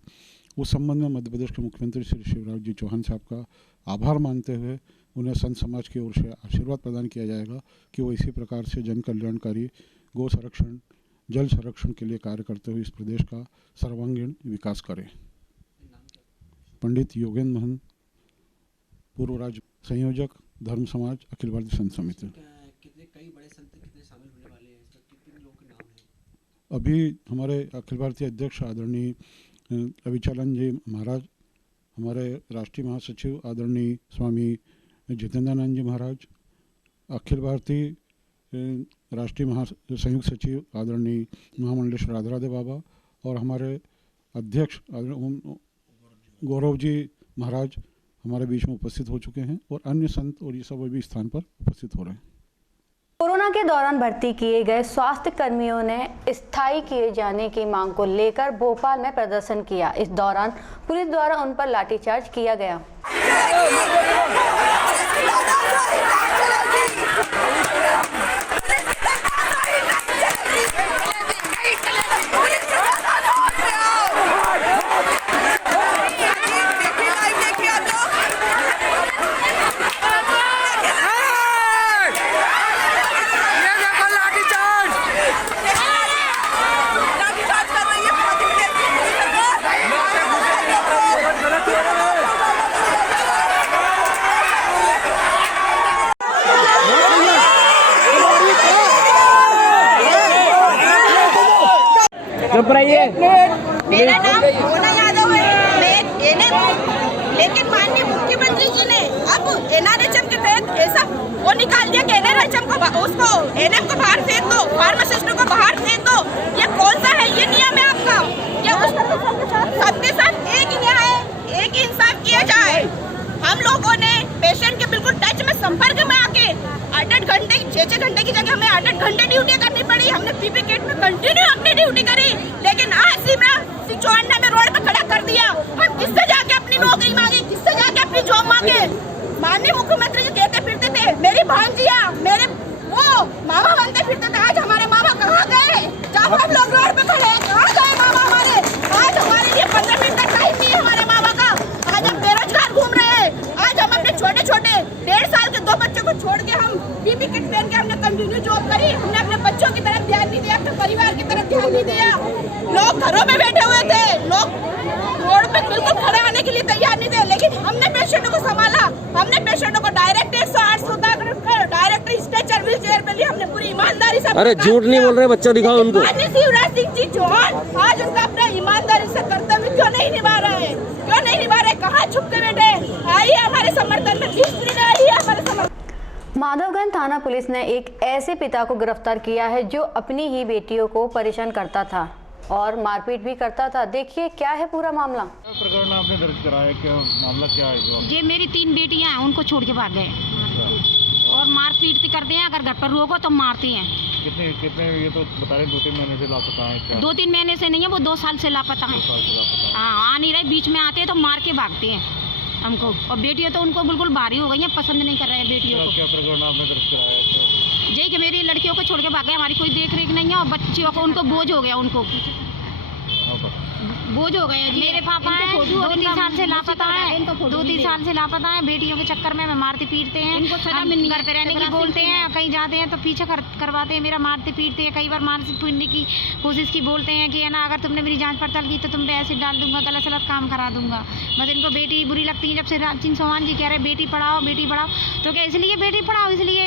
उस संबंध में मध्य प्रदेश के मुख्यमंत्री श्री शिवराज जी चौहान साहब का आभार मानते हुए उन्हें संत समाज की ओर से आशीर्वाद प्रदान किया जाएगा कि वो इसी प्रकार से जन कल्याणकारी गौ संरक्षण, जल संरक्षण के लिए कार्य करते हुए इस प्रदेश का सर्वांगीण विकास करें। पंडित योगेंद्र महंत, पूर्व राज्य संयोजक, धर्म समाज, अखिल भारतीय संत समिति। कई बड़े संत कितने शामिल होने वाले हैं, कितने लोगों के नाम हैं? अभी हमारे अखिल भारतीय अध्यक्ष आदरणीय अविचलन जी महाराज, हमारे राष्ट्रीय महासचिव आदरणीय स्वामी जितेंद्रानंद जी महाराज, अखिल भारतीय राष्ट्रीय संयुक्त सचिव आदरणीय महामंडलेश्वर राधे राधे बाबा और हमारे अध्यक्ष गौरव जी महाराज हमारे बीच में उपस्थित हो चुके हैं और अन्य संत और ये सब भी स्थान पर उपस्थित हो रहे हैं। कोरोना के दौरान भर्ती किए गए स्वास्थ्य कर्मियों ने स्थायी किए जाने की मांग को लेकर भोपाल में प्रदर्शन किया। इस दौरान पुलिस द्वारा उन पर लाठीचार्ज किया गया। चुप रहिए। मेरा नाम मोना यादव है। लेकिन माननीय मुख्यमंत्री जी ने अब एनआरएचएम के तहत ऐसा वो निकाल दिया कि एनआरएचएम को उसको एनएम को बाहर फेंक दो, फार्मासिस्टों को बाहर फेंक दो। ये कौन सा है ये नियम है आपका? क्या सबके साथ एक ही न्याय, एक ही इंसाफ किया जाए? हम लोगों ने पेशेंट के बिल्कुल टच में संपर्क में आके 8-8 घंटे 6-6 घंटे की जगह हमें 8-8 घंटे ड्यूटी करनी पड़ी। हमने पीपी किट में कंटिन्यू अपनी ड्यूटी करी, लेकिन आज सिचुआना में रोड पर खड़ा कर दिया। हम किससे जाके अपनी नौकरी मांगे, किससे जाके अपनी जॉब मांगे? माननीय मुख्यमंत्री जी कहते फिरते थे मेरी भांजिया, मेरे वो मामा बनते फिरते थे। आज हमारे मामा कहाँ गए? जब हम लोग रोड पे खड़े, कहाँ गए मामा हमारे? आज हमारे लिए 15 मिनट का टाइम नहीं है हमारे मामा का। आज हम बेरोजगार घूम रहे हैं। आज हम अपने छोटे छोटे 1.5 साल के 2 बच्चों को छोड़ के हम पीपी किट पहन के हमने कंटिन्यू जॉब करी। हमने अपने बच्चों की तरफ ध्यान नहीं दिया, अपने परिवार की तरफ ध्यान नहीं दिया। लोग घरों में बैठे हुए थे, लोग रोड पे बिल्कुल खड़े आने के लिए तैयार नहीं थे, लेकिन हमने पेशेंटों को संभाला। हमने पेशेंटों को डायरेक्ट 108 सुधार डायरेक्ट स्ट्रेचर व्हील चेयर पे लिया। हमने पूरी ईमानदारी से। अरे झूठ नहीं बोल रहे, बच्चा दिखाओ उनको। शिवराज सिंह जी चौहान आज उनका अपना ईमानदारी से कर्तव्य क्यों नहीं निभा रहे हैं? क्यों नहीं निभा रहे? कहाँ छुप के बैठे? आइए हमारे समर्थन में, आइए हमारे समर्थन। माधवगंज थाना पुलिस ने एक ऐसे पिता को गिरफ्तार किया है जो अपनी ही बेटियों को परेशान करता था और मारपीट भी करता था। देखिए क्या है पूरा मामला। प्रकरण आपने दर्ज कराया, क्या मामला क्या है? ये मेरी 3 बेटियां हैं, उनको छोड़ के भाग गए और मारपीट करते हैं। अगर घर पर रोको तो मारते हैं। कितने ये तो बता रहे 2-3 महीने से लापता है? 2-3 महीने से नहीं है, वो 2 साल से लापता है। हाँ, आ नहीं रहे, बीच में आते हैं तो मार के भागते हैं हमको। और बेटियां तो उनको बिल्कुल भारी हो गई हैं, पसंद नहीं कर रहे हैं बेटियों को। क्या प्रकरण आपने दर्ज कराया? यही कि मेरी लड़कियों को छोड़ के भाग गए, हमारी कोई देख रेख नहीं है और बच्चियों को उनको बोझ हो गया, उनको बोझ हो गए। मेरे पापा हैं 2-3 साल से लापता है, 2-3 साल से लापता है। बेटियों के चक्कर में मारते पीटते हैं, घर पे रहने की बोलते हैं, कहीं जाते हैं तो पीछे करवाते हैं मेरा, मारते पीटते हैं। कई बार मारने पीटने की कोशिश की, बोलते हैं कि है ना अगर तुमने मेरी जांच पड़ताल की तो तुम पे एसिड डाल दूंगा, गलत सलत काम करा दूंगा। बस इनको बेटी बुरी लगती है। जब से राज सिंह चौहान जी कह रहे बेटी पढ़ाओ बेटी पढ़ाओ, तो क्या इसलिए बेटी पढ़ाओ, इसलिए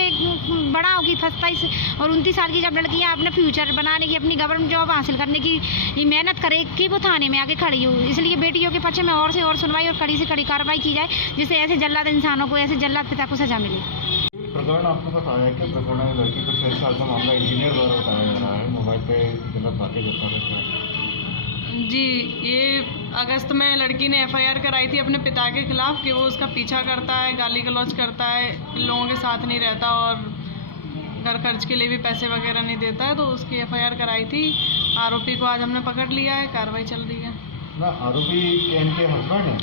बढ़ाओ कि 27 और 29 साल की जब लड़कियाँ अपने फ्यूचर बनाने की, अपनी गवर्नमेंट जॉब हासिल करने की मेहनत करे कि वो थाने में आगे खड़ी हो। इसलिए बेटियों के पक्ष में और से और सुनवाई और कड़ी से कड़ी कार्रवाई की जाए, जिससे ऐसे जल्लाद इंसानों को, ऐसे जल्लाद पिता को सजा मिले। प्रकरण आपके पास आया है कि प्रकरण में लड़की को 6 साल का मामला इंजीनियर द्वारा बताया जा रहा है, मोबाइल पे गलत बातें करता रहता जी। ये अगस्त में लड़की ने FIR कराई थी अपने पिता के खिलाफ कि वो उसका पीछा करता है, गाली गलौज करता है, लोगों के साथ नहीं रहता और घर खर्च के लिए भी पैसे वगैरह नहीं देता है, तो उसकी FIR कराई थी। आरोपी को आज हमने पकड़ लिया है, कार्रवाई चल रही है। ना आरोपी इनके हस्बैंड है?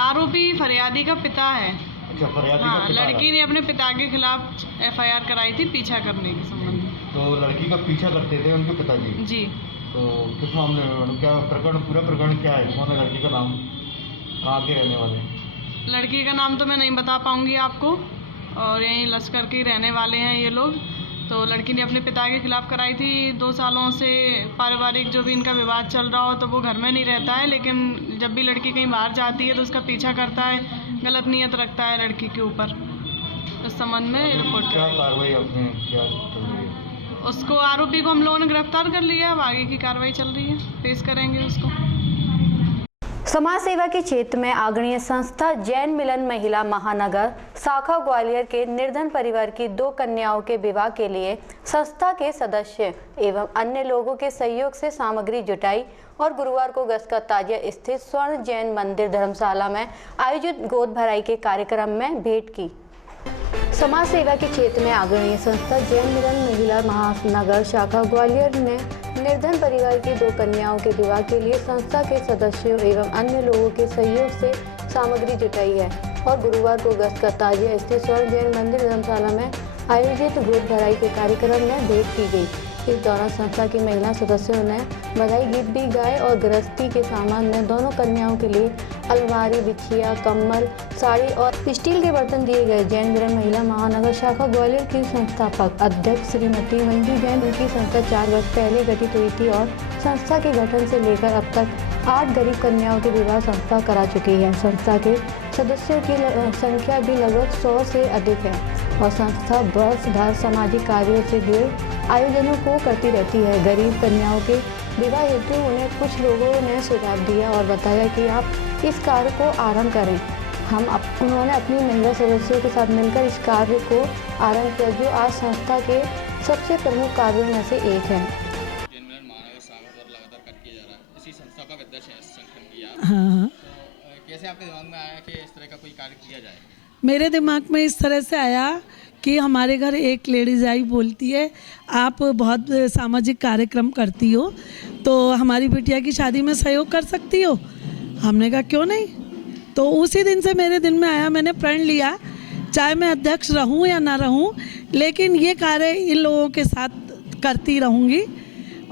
आरोपी फरियादी का पिता है। अच्छा, फरियादी का पिता। लड़की ने अपने पिता के खिलाफ FIR कराई थी पीछा करने के संबंध में। तो लड़की का पीछा करते थे उनके पिताजी? जी। तो किस मामले में, क्या प्रकरण, पूरा प्रकरण क्या है? कौन है लड़की का नाम, कहाँ के रहने वाले? लड़की का नाम तो मैं नहीं बता पाऊँगी आपको, और यहीं लश्कर के रहने वाले हैं ये लोग। तो लड़की ने अपने पिता के खिलाफ कराई थी। 2 सालों से पारिवारिक जो भी इनका विवाद चल रहा हो, तो वो घर में नहीं रहता है, लेकिन जब भी लड़की कहीं बाहर जाती है तो उसका पीछा करता है, गलत नीयत रखता है लड़की के ऊपर। इस संबंध में रिपोर्ट क्या कार्रवाई आपने क्या चल रही है? उसको, आरोपी को हम लोगों ने गिरफ्तार कर लिया, अब आगे की कार्रवाई चल रही है, पेश करेंगे उसको। समाज सेवा के क्षेत्र में अग्रणी संस्था जैन मिलन महिला महानगर शाखा ग्वालियर के निर्धन परिवार की 2 कन्याओं के विवाह के लिए संस्था के सदस्य एवं अन्य लोगों के सहयोग से सामग्री जुटाई और गुरुवार को गस्का ताजिया स्थित स्वर्ण जैन मंदिर धर्मशाला में आयोजित गोद भराई के कार्यक्रम में भेंट की। समाज सेवा के क्षेत्र में अग्रणी संस्था जैन मिलन महिला महानगर शाखा ग्वालियर ने निर्धन परिवार की 2 कन्याओं के विवाह के लिए संस्था के सदस्यों एवं अन्य लोगों के सहयोग से सामग्री जुटाई है और गुरुवार को गस्का ताजिया स्थित स्वर्ण जैन मंदिर धर्मशाला में आयोजित गोद भराई के कार्यक्रम में भेंट की गई। इस दौरान संस्था की महिला सदस्यों ने बधाई गीत भी गाए और गृहस्थी के सामान में दोनों कन्याओं के लिए अलमारी, बिछिया, कम्बल, साड़ी और स्टील के बर्तन दिए गए। जैन मिलन महिला महानगर शाखा ग्वालियर की संस्थापक अध्यक्ष श्रीमती मंजू जैन, उनकी संस्था 4 वर्ष पहले गठित हुई थी और संस्था के गठन से लेकर अब तक 8 गरीब कन्याओं के विवाह संस्था करा चुकी है। संस्था के सदस्यों की संख्या भी लगभग 100 से अधिक है और संस्था वर्ष भर सामाजिक कार्यों से जुड़े आयोजनों को करती रहती है। गरीब कन्याओं के विवाह हेतु उन्हें कुछ लोगों ने सुझाव दिया और बताया कि आप इस कार्य को आरंभ करें। उन्होंने अपनी महिला सदस्यों के साथ मिलकर इस कार्य को आरंभ किया, जो आज संस्था के सबसे प्रमुख कार्यों में से एक है। हाँ, कैसे आपके दिमाग में आया कि इस तरह का कोई कार्य किया जाए? मेरे दिमाग में इस तरह से आया कि हमारे घर एक लेडीज़ आई, बोलती है आप बहुत सामाजिक कार्यक्रम करती हो, तो हमारी बिटिया की शादी में सहयोग कर सकती हो। हमने कहा क्यों नहीं। तो उसी दिन से मेरे दिन में आया, मैंने प्रण लिया, चाहे मैं अध्यक्ष रहूं या ना रहूं, लेकिन ये कार्य इन लोगों के साथ करती रहूंगी।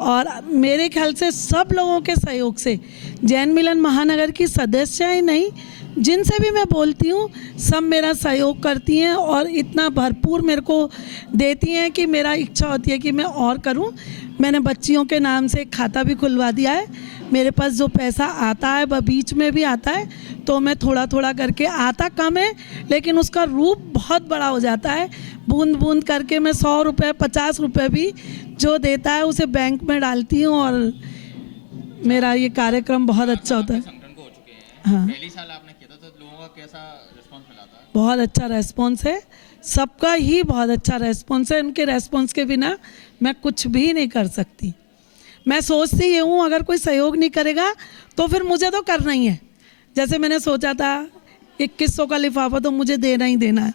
और मेरे ख्याल से सब लोगों के सहयोग से, जैन मिलन महानगर की सदस्य ही नहीं, जिनसे भी मैं बोलती हूँ सब मेरा सहयोग करती हैं और इतना भरपूर मेरे को देती हैं कि मेरा इच्छा होती है कि मैं और करूँ। मैंने बच्चियों के नाम से खाता भी खुलवा दिया है। मेरे पास जो पैसा आता है वह बीच में भी आता है, तो मैं थोड़ा थोड़ा करके, आता कम है लेकिन उसका रूप बहुत बड़ा हो जाता है। बूंद बूंद करके मैं 100 रुपये 50 रुपये भी जो देता है उसे बैंक में डालती हूँ और मेरा ये कार्यक्रम बहुत अच्छा होता है। हाँ, पहली साल आपने किया था तो लोगों का कैसा रिस्पांस मिला था? बहुत अच्छा रेस्पॉन्स है, सबका ही बहुत अच्छा रेस्पॉन्स है। उनके रेस्पॉन्स के बिना मैं कुछ भी नहीं कर सकती। मैं सोचती ये हूँ अगर कोई सहयोग नहीं करेगा तो फिर मुझे तो करना ही है। जैसे मैंने सोचा था 2100 का लिफाफा तो मुझे देना ही देना है।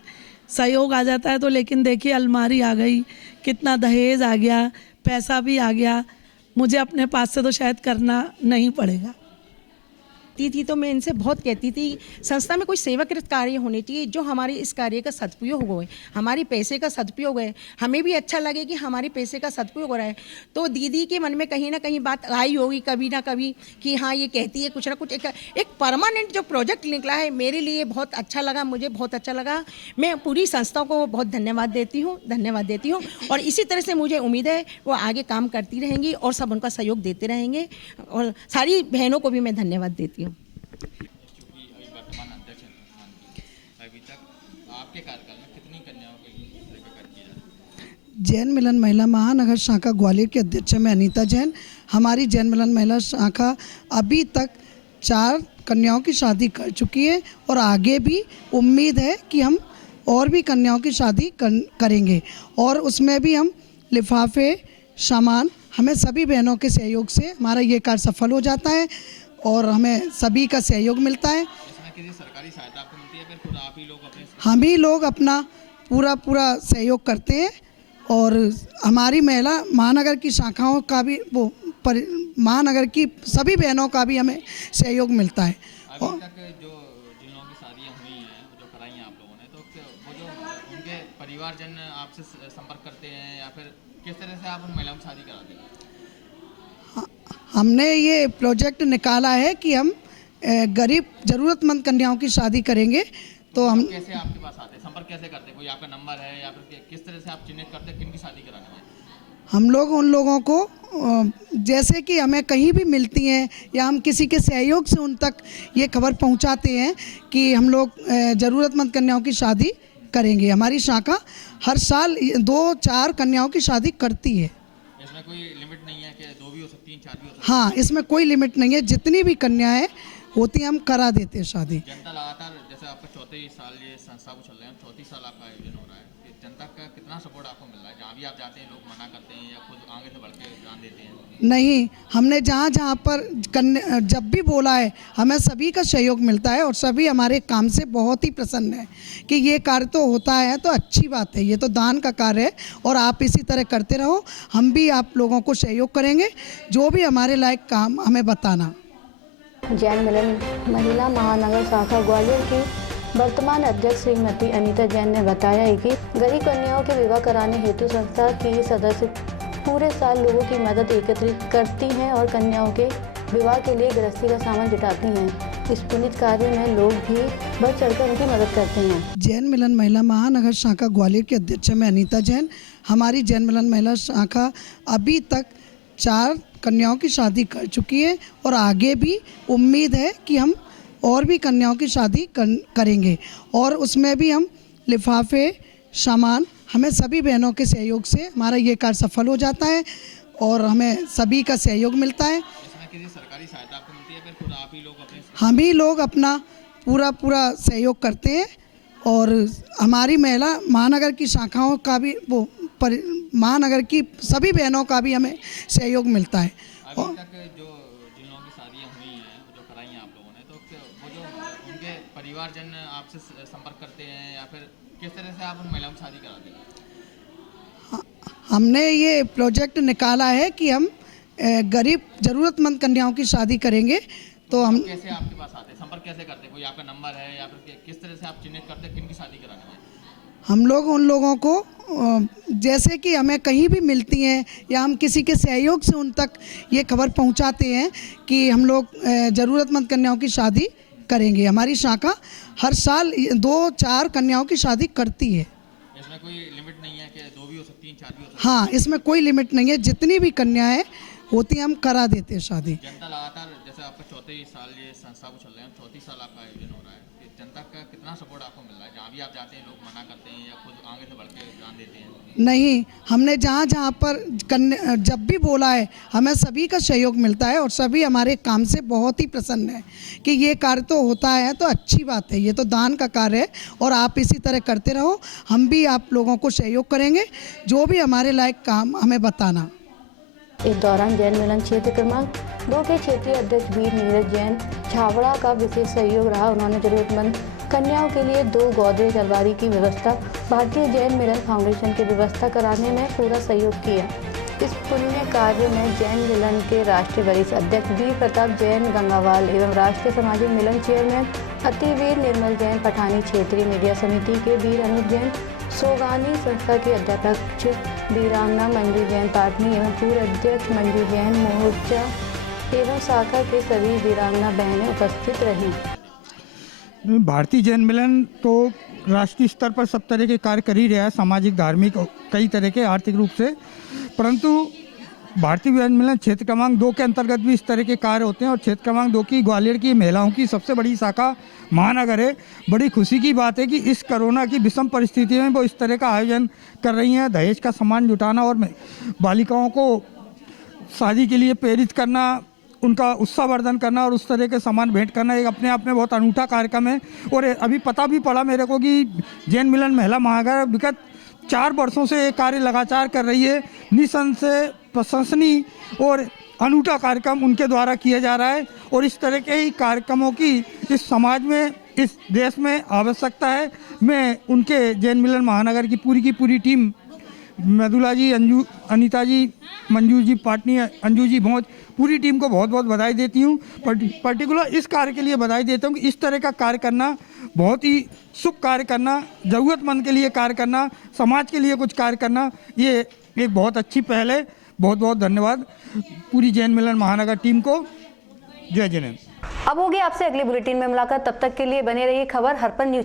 सहयोग आ जाता है तो, लेकिन देखिए अलमारी आ गई, कितना दहेज आ गया, पैसा भी आ गया, मुझे अपने पास से तो शायद करना नहीं पड़ेगा। थी तो मैं इनसे बहुत कहती थी संस्था में कोई सेवाकृत कार्य होने चाहिए जो हमारे इस कार्य का सदुपयोग हो, हमारे पैसे का सदुपयोग है, हमें भी अच्छा लगे कि हमारे पैसे का सदुपयोग हो रहा है। तो दीदी के मन में कहीं ना कहीं बात आई होगी कभी ना कभी कि हाँ ये कहती है कुछ ना कुछ। एक परमानेंट जो प्रोजेक्ट निकला है मेरे लिए बहुत अच्छा लगा, मुझे बहुत अच्छा लगा। मैं पूरी संस्था को बहुत धन्यवाद देती हूँ और इसी तरह से मुझे उम्मीद है वो आगे काम करती रहेंगी और सब उनका सहयोग देते रहेंगे और सारी बहनों को भी मैं धन्यवाद देती हूँ। जैन मिलन महिला महानगर शाखा ग्वालियर की अध्यक्ष मैं अनीता जैन। हमारी जैन मिलन महिला शाखा अभी तक 4 कन्याओं की शादी कर चुकी है और आगे भी उम्मीद है कि हम और भी कन्याओं की शादी करेंगे और उसमें भी हम लिफाफे, सामान, हमें सभी बहनों के सहयोग से हमारा ये कार्य सफल हो जाता है और हमें सभी का सहयोग मिलता है। किसी सरकारी सहायता आपको मिलती है फिर खुद आप ही लोग अपने? हम ही लोग अपना पूरा सहयोग करते हैं और हमारी महिला महानगर की शाखाओं का भी महानगर की सभी बहनों का भी हमें सहयोग मिलता है। अभी तक जो जिन लोगों की शादियाँ हुई हैं जो कराई हैं आप लोगों ने, तो वो जो उनके परिवारजन आपसे संपर्क करते हैं या फिर किस तरह से आप उन महिलाओं की शादी कराते हैं? हमने ये प्रोजेक्ट निकाला है कि हम गरीब ज़रूरतमंद कन्याओं की शादी करेंगे। तो हम कैसे आपके पास आते हैं, संपर्क कैसे करते हैं? कोई आपका नंबर है या फिर किस तरह से आप चिन्हित करते हैं किन की शादी करानी है? हम लोग उन लोगों को जैसे कि हमें कहीं भी मिलती हैं या हम किसी के सहयोग से उन तक ये खबर पहुंचाते हैं कि हम लोग ज़रूरतमंद कन्याओं की शादी करेंगे। हमारी शाखा हर साल 2-4 कन्याओं की शादी करती है। इसमें कोई लिमिट नहीं है कि 2 भी हो सकती हैं 4 भी हो सकती? हाँ, इसमें कोई लिमिट नहीं है, जितनी भी कन्याएं होती हैं हम करा देते हैं शादी। जनता लगातार, जैसे आपका 4th साल ये संस्था को चल रहे हैं, 4th साल आपका आयोजन हो रहा है, कि जनता का कितना सपोर्ट आपको मिल रहा है? जहाँ भी आप जाते हैं लोग मना करते हैं या खुद आगे से बढ़ के ध्यान देते हैं? नहीं, हमने जहाँ पर जब भी बोला है हमें सभी का सहयोग मिलता है और सभी हमारे काम से बहुत ही प्रसन्न है कि ये कार्य तो होता है तो अच्छी बात है, ये तो दान का कार्य है और आप इसी तरह करते रहो। हम भी आप लोगों को सहयोग करेंगे, जो भी हमारे लायक काम हमें बताना। जैन मिलन महिला महानगर शाखा ग्वालियर की वर्तमान अध्यक्ष श्रीमती अनीता जैन ने बताया है कि गरीब कन्याओं के विवाह कराने हेतु संस्था की सदस्य पूरे साल लोगों की मदद एकत्रित करती हैं और कन्याओं के विवाह के लिए गृहस्थी का सामान जुटाती हैं। इस पुनीत कार्य में लोग भी बढ़ चढ़कर उनकी मदद करते हैं। जैन मिलन महिला महानगर शाखा ग्वालियर की अध्यक्ष मैं अनीता जैन। हमारी जैन मिलन महिला शाखा अभी तक 4 कन्याओं की शादी कर चुकी है और आगे भी उम्मीद है कि हम और भी कन्याओं की शादी करेंगे और उसमें भी हम लिफाफे, सामान, हमें सभी बहनों के सहयोग से हमारा ये कार्य सफल हो जाता है और हमें सभी का सहयोग मिलता है। इसमें किसी सरकारी सहायता आपको मिलती है फिर खुद आप ही लोग अपने? हम ही लोग अपना पूरा सहयोग करते हैं और हमारी महिला महानगर की शाखाओं का भी महानगर की सभी बहनों का भी हमें सहयोग मिलता है। अभी तक जो जिन लोगों की शादियाँ हुई हैं जो कराई हैं आप लोगों ने, तो वो जो उनके परिवारजन आपसे संपर्क करते हैं या फिर किस तरह से आप उन महिलाओं की शादी कराते हैं? हमने ये प्रोजेक्ट निकाला है कि हम गरीब ज़रूरतमंद कन्याओं की शादी करेंगे। तो हम कैसे आपके पास आते हैं, संपर्क कैसे करते हैं? कोई आपका नंबर है या फिर किस तरह से आप चिन्हित करते हैं किन की शादी करानी है? हम लोग उन लोगों को जैसे कि हमें कहीं भी मिलती हैं या हम किसी के सहयोग से उन तक ये खबर पहुंचाते हैं कि हम लोग ज़रूरतमंद कन्याओं की शादी करेंगे। हमारी शाखा हर साल 2-4 कन्याओं की शादी करती है। इसमें कोई लिमिट नहीं है कि 2 भी हो सकती हैं, 4 भी हो सकती हैं? हाँ, इसमें कोई लिमिट नहीं है, जितनी भी कन्याएं होती हैं हम करा देते हैं शादी। जनता लगातार, जैसे आपका 4th साल ये संस्था को चल रहे हैं, 4th साल आपका आयोजन हो रहा है, कि जनता का कितना सपोर्ट आपको मिल रहा है? जहाँ भी आप जाते हैं लोग मना करते हैं या खुद आगे से बढ़ के जान देते हैं? नहीं, हमने जहाँ पर जब भी बोला है हमें सभी का सहयोग मिलता है और सभी हमारे काम से बहुत ही प्रसन्न है कि ये कार्य तो होता है तो अच्छी बात है, ये तो दान का कार्य है और आप इसी तरह करते रहो। हम भी आप लोगों को सहयोग करेंगे, जो भी हमारे लायक काम हमें बताना। इस दौरान जैन मिलन क्षेत्र क्रमांक 2 के क्षेत्रीय अध्यक्ष वीर नीरज जैन छावड़ा का विशेष सहयोग रहा। उन्होंने जरूरतमंद कन्याओं के लिए 2 गोदरेज अलमारी की व्यवस्था भारतीय जैन मिलन फाउंडेशन की व्यवस्था कराने में पूरा सहयोग किया। इस पुण्य कार्य में जैन मिलन के राष्ट्रीय वरिष्ठ अध्यक्ष वीर प्रताप जैन गंगावाल एवं राष्ट्रीय सामाजिक मिलन चेयरमैन अतिवीर निर्मल जैन पठानी, क्षेत्रीय मीडिया समिति के वीर अनूप जैन सोगानी, संस्था के अध्यक्ष वीरांगना मंजू जैन पाटनी एवं पूर्व अध्यक्ष मंजू जैन मोर्चा एवं शाखा के सभी वीरांगना बहनें उपस्थित रहीं। भारतीय जैन मिलन तो राष्ट्रीय स्तर पर सब तरह के कार्य कर ही रहा है, सामाजिक, धार्मिक, कई तरह के, आर्थिक रूप से, परंतु भारतीय जैन मिलन क्षेत्र क्रमांक 2 के अंतर्गत भी इस तरह के कार्य होते हैं और क्षेत्र क्रमांक 2 की ग्वालियर की महिलाओं की सबसे बड़ी शाखा महानगर है। बड़ी खुशी की बात है कि इस कोरोना की विषम परिस्थिति में वो इस तरह का आयोजन कर रही हैं। दहेज का सामान जुटाना और बालिकाओं को शादी के लिए प्रेरित करना, उनका उत्साहवर्धन करना और उस तरह के सामान भेंट करना एक अपने आप में बहुत अनूठा कार्यक्रम है। और अभी पता भी पड़ा मेरे को कि जैन मिलन महिला महानगर विगत 4 वर्षों से ये कार्य लगातार कर रही है। निसंशय प्रशंसनीय और अनूठा कार्यक्रम उनके द्वारा किया जा रहा है और इस तरह के ही कार्यक्रमों की इस समाज में, इस देश में आवश्यकता है। मैं उनके जैन मिलन महानगर की पूरी टीम, मृदुला जी, अनीता जी, मंजू जी पाटनी, अंजू जी भोज, पूरी टीम को बहुत बहुत बधाई देती हूँ। पर्टिकुलर इस कार्य के लिए बधाई देता हूँ कि इस तरह का कार्य करना, बहुत ही शुभ कार्य करना, ज़रूरतमंद के लिए कार्य करना, समाज के लिए कुछ कार्य करना, ये एक बहुत अच्छी पहल है। बहुत बहुत धन्यवाद पूरी जैन मिलन महानगर टीम को। जय जैन। अब होगी आपसे अगले बुलेटिन में मुलाकात, तब तक के लिए बने रहिए खबर हरपन न्यूज।